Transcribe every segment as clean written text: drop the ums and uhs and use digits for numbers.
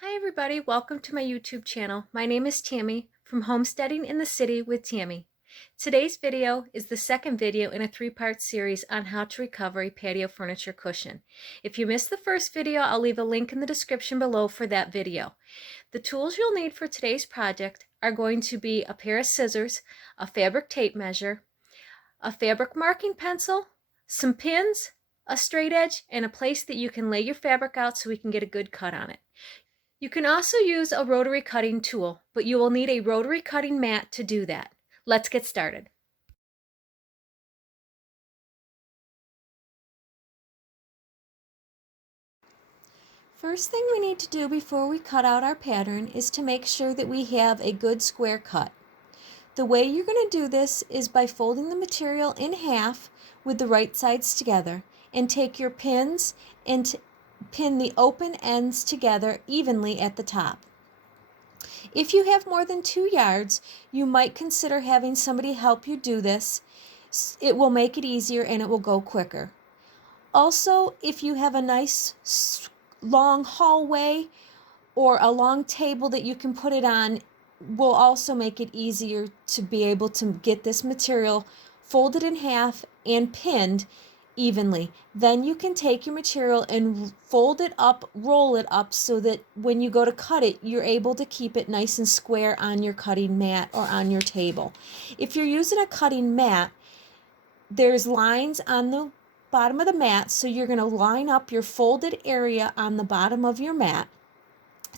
Hi everybody, welcome to my YouTube channel. My name is Tammy from Homesteading in the City with Tammy. Today's video is the second video in a three-part series on how to recover a patio furniture cushion. If you missed the first video, I'll leave a link in the description below for that video. The tools you'll need for today's project are going to be a pair of scissors, a fabric tape measure, a fabric marking pencil, some pins, a straight edge, and a place that you can lay your fabric out so we can get a good cut on it. You can also use a rotary cutting tool, but you will need a rotary cutting mat to do that. Let's get started. First thing we need to do before we cut out our pattern is to make sure that we have a good square cut. The way you're going to do this is by folding the material in half with the right sides together, and take your pins and pin the open ends together evenly at the top. If you have more than 2 yards, you might consider having somebody help you do this. It will make it easier and it will go quicker. Also, if you have a nice long hallway or a long table that you can put it on, will also make it easier to be able to get this material folded in half and pinned evenly. Then you can take your material and fold it up, roll it up, so that when you go to cut it, you're able to keep it nice and square on your cutting mat or on your table. If you're using a cutting mat, there's lines on the bottom of the mat, so you're going to line up your folded area on the bottom of your mat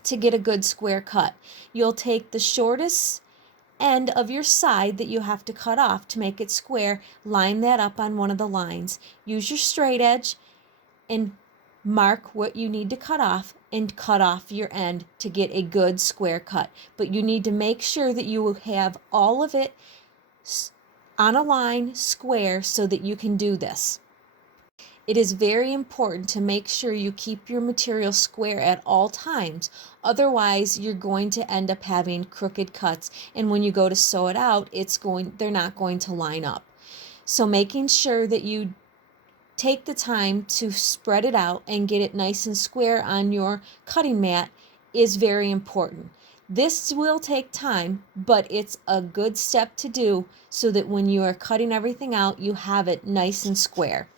to get a good square cut. You'll take the shortest end of your side that you have to cut off to make it square, line that up on one of the lines. Use your straight edge and mark what you need to cut off and cut off your end to get a good square cut. But you need to make sure that you have all of it on a line square so that you can do this. It is very important to make sure you keep your material square at all times. Otherwise, you're going to end up having crooked cuts, and when you go to sew it out, they're not going to line up. So making sure that you take the time to spread it out and get it nice and square on your cutting mat is very important. This will take time, but it's a good step to do so that when you are cutting everything out, you have it nice and square.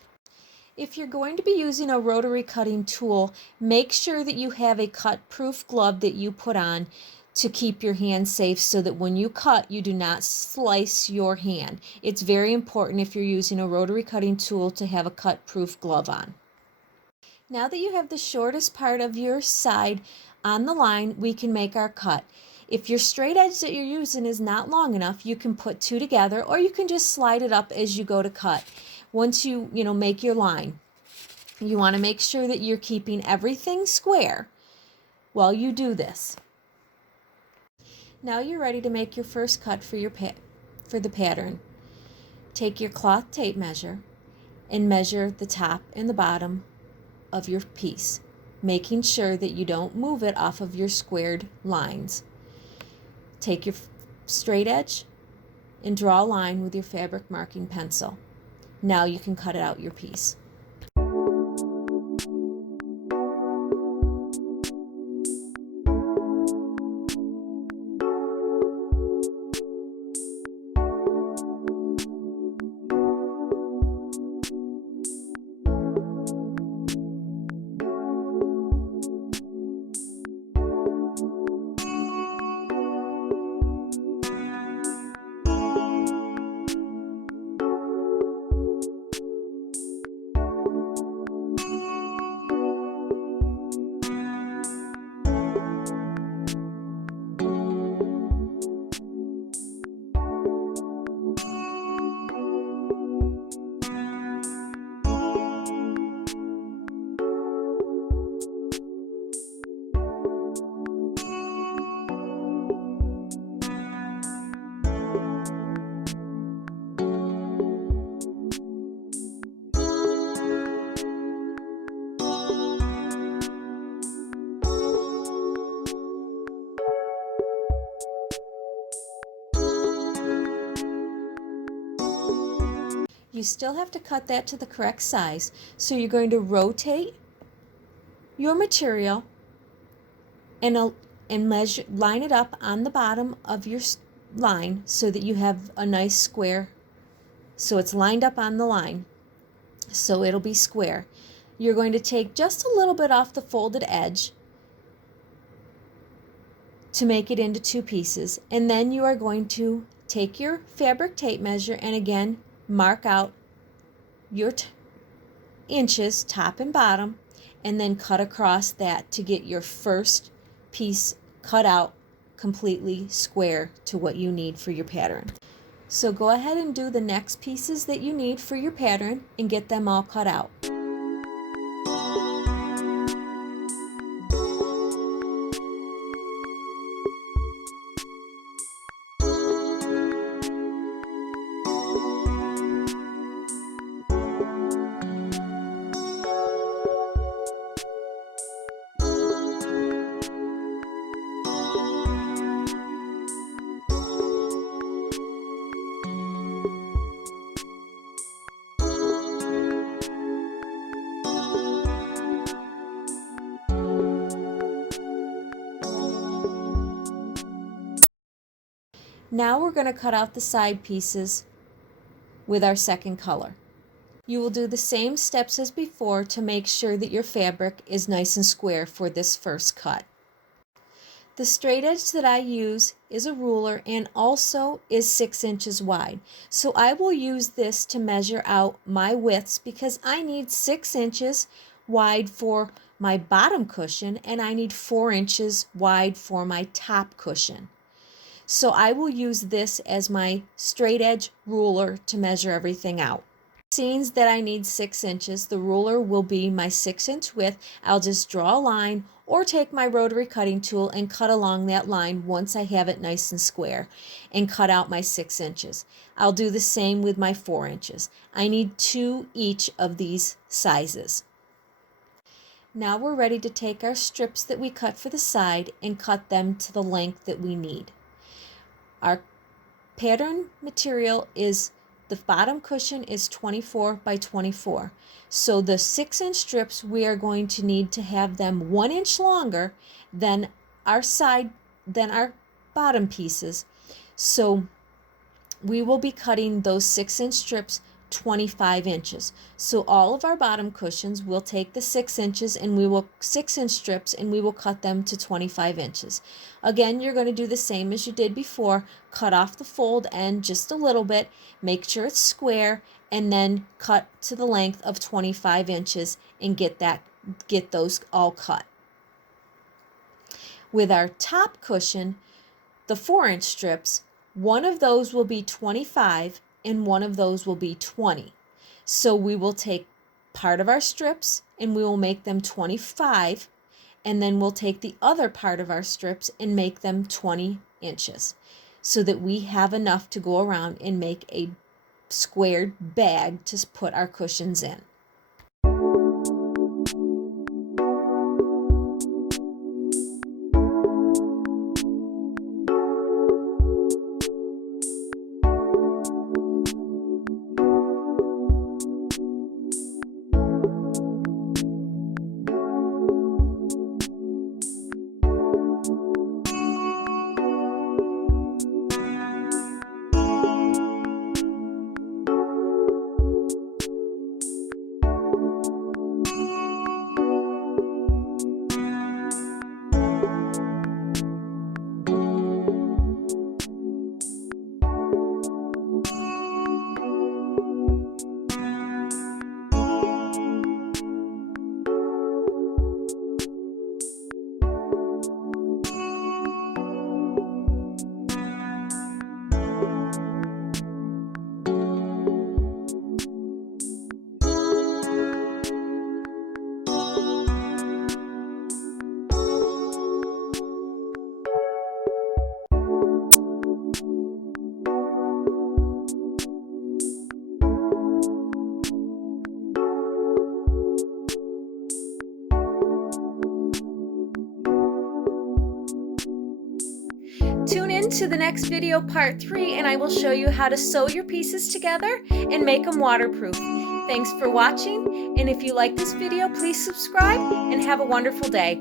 If you're going to be using a rotary cutting tool, make sure that you have a cut-proof glove that you put on to keep your hand safe so that when you cut, you do not slice your hand. It's very important if you're using a rotary cutting tool to have a cut-proof glove on. Now that you have the shortest part of your side on the line, we can make our cut. If your straight edge that you're using is not long enough, you can put two together, or you can just slide it up as you go to cut. Once you make your line, you want to make sure that you're keeping everything square while you do this. Now you're ready to make your first cut for the pattern. Take your cloth tape measure and measure the top and the bottom of your piece, making sure that you don't move it off of your squared lines. Take your straight edge and draw a line with your fabric marking pencil. Now you can cut out your piece. You still have to cut that to the correct size, so you're going to rotate your material and measure, line it up on the bottom of your line so that you have a nice square, so it's lined up on the line, so it'll be square. You're going to take just a little bit off the folded edge to make it into two pieces, and then you are going to take your fabric tape measure and again mark out your inches top and bottom, and then cut across that to get your first piece cut out completely square to what you need for your pattern. So go ahead and do the next pieces that you need for your pattern and get them all cut out. Now we're going to cut out the side pieces with our second color. You will do the same steps as before to make sure that your fabric is nice and square for this first cut. The straight edge that I use is a ruler and also is 6 inches wide. So I will use this to measure out my widths because I need 6 inches wide for my bottom cushion and I need 4 inches wide for my top cushion. So I will use this as my straight edge ruler to measure everything out. Seeing that I need 6 inches, the ruler will be my 6-inch width. I'll just draw a line or take my rotary cutting tool and cut along that line once I have it nice and square and cut out my 6 inches. I'll do the same with my 4 inches. I need 2 each of these sizes. Now we're ready to take our strips that we cut for the side and cut them to the length that we need. Our pattern material is, the bottom cushion is 24 by 24. So the 6-inch strips, we are going to need to have them 1 inch longer than our bottom pieces. So we will be cutting those 6-inch strips 25 inches. So all of our bottom cushions will take the 6 inches and we will 6-inch strips and we will cut them to 25 inches. Again, you're going to do the same as you did before. Cut off the fold end just a little bit, make sure it's square, and then cut to the length of 25 inches and get those all cut. With our top cushion, the 4-inch strips, one of those will be 25 and one of those will be 20. So we will take part of our strips and we will make them 25, and then we'll take the other part of our strips and make them 20 inches so that we have enough to go around and make a squared bag to put our cushions in. Tune in to the next video, part 3, and I will show you how to sew your pieces together and make them waterproof. Thanks for watching, and if you like this video, please subscribe and have a wonderful day.